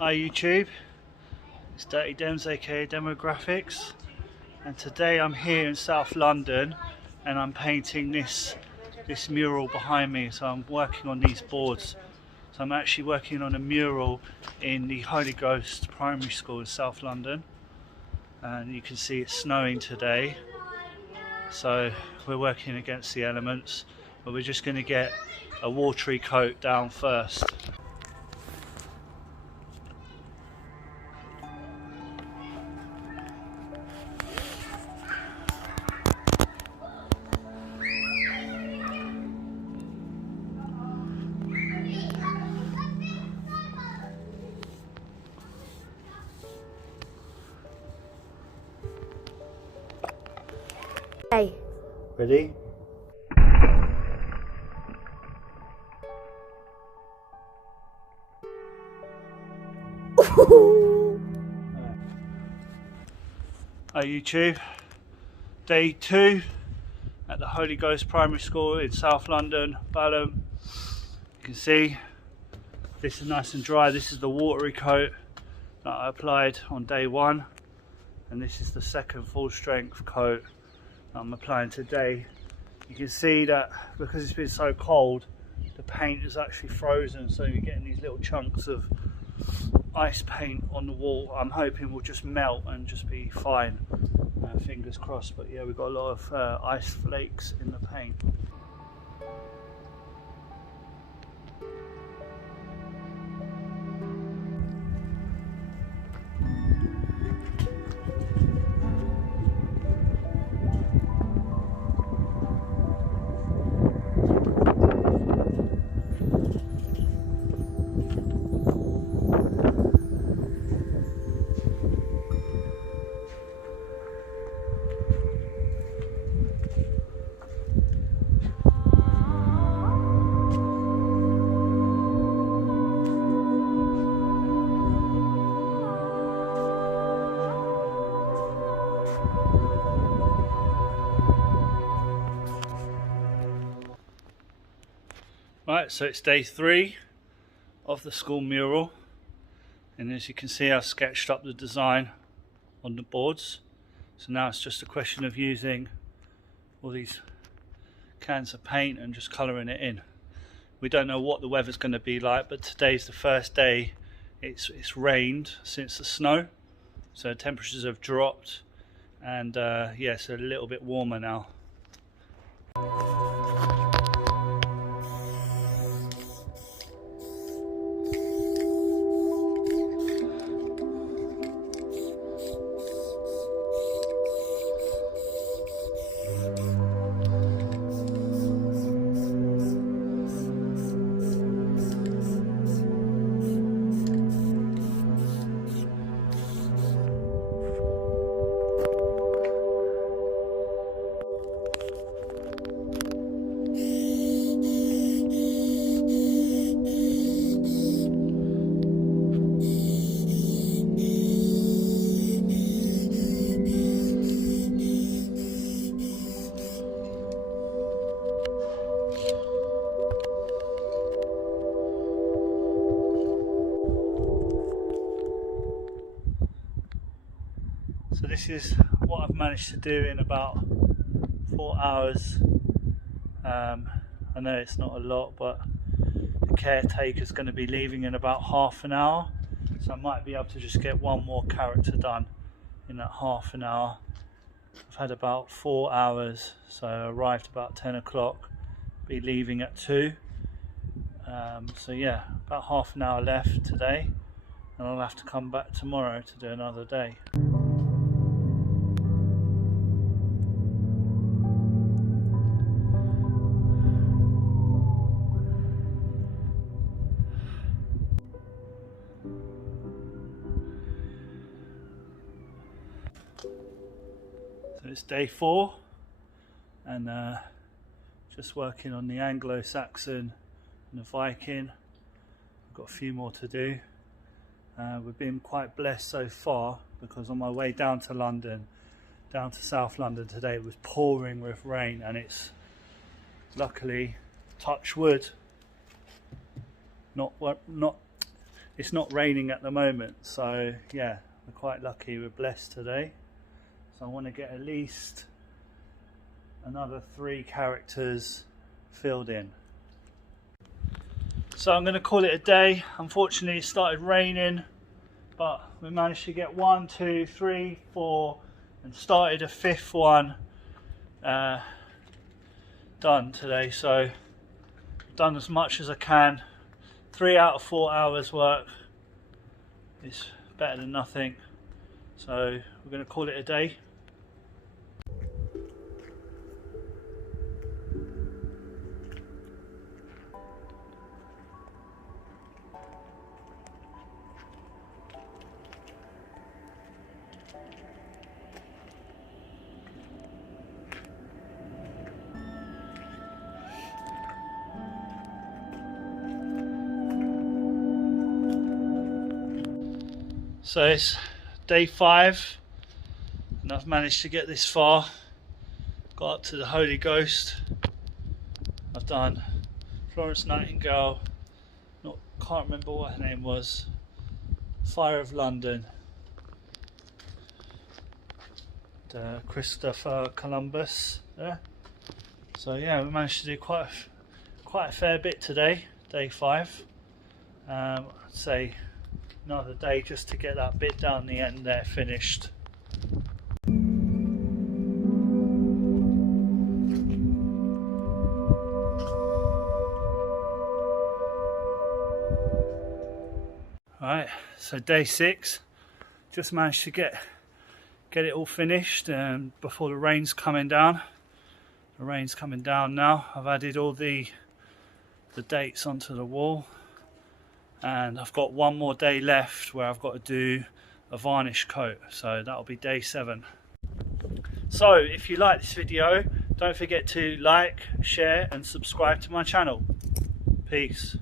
Hi YouTube, it's Dirty Dems aka Demograffix, and today I'm here in South London and I'm painting this mural behind me. So I'm working on these boards. So I'm actually working on a mural in the Holy Ghost Primary School in South London, and you can see it's snowing today, so we're working against the elements, but we're just going to get a watery coat down first. Hey. Ready? Hi YouTube, day 2 at the Holy Ghost Primary School in South London, Balham. You can see this is nice and dry. This is the watery coat that I applied on day 1, and this is the second full strength coat that I'm applying today. You can see that because it's been so cold, the paint is actually frozen, so you're getting these little chunks of ice paint on the wall. I'm hoping will just melt and just be fine, fingers crossed. But yeah, we've got a lot of ice flakes in the paint. Right, so it's day 3 of the school mural, and as you can see I've sketched up the design on the boards. So now it's just a question of using all these cans of paint and just colouring it in. We don't know what the weather's going to be like, but today's the first day it's rained since the snow, so temperatures have dropped, and yeah, it's a little bit warmer now. So this is what I've managed to do in about 4 hours. I know it's not a lot, but the caretaker's going to be leaving in about half an hour, so I might be able to just get one more character done in that half an hour. I've had about 4 hours, so I arrived about 10 o'clock, be leaving at 2. So yeah, about half an hour left today, and I'll have to come back tomorrow to do another day. So it's day 4, and just working on the Anglo-Saxon and the Viking. I've got a few more to do. We've been quite blessed so far, because on my way down to London, down to South London today, it was pouring with rain, and it's luckily, touch wood, not it's not raining at the moment, so yeah, we're quite lucky, we're blessed today. So I want to get at least another 3 characters filled in. So I'm going to call it a day. Unfortunately it started raining, but we managed to get 1, 2, 3, 4 and started a 5th one done today. So I've done as much as I can. 3 out of 4 hours work is better than nothing. So we're going to call it a day. So it's day 5 and I've managed to get this far. Got up to the Holy Ghost. I've done Florence Nightingale, can't remember what her name was, Fire of London, Christopher Columbus there. So yeah, we managed to do quite a fair bit today, day 5. I'd say another day just to get that bit down the end there finished. Alright, so day 6, just managed to get it all finished before the rain's coming down. The rain's coming down now. I've added all the dates onto the wall. And I've got 1 more day left where I've got to do a varnish coat, so that'll be day 7. So if you like this video, don't forget to like, share and subscribe to my channel. Peace.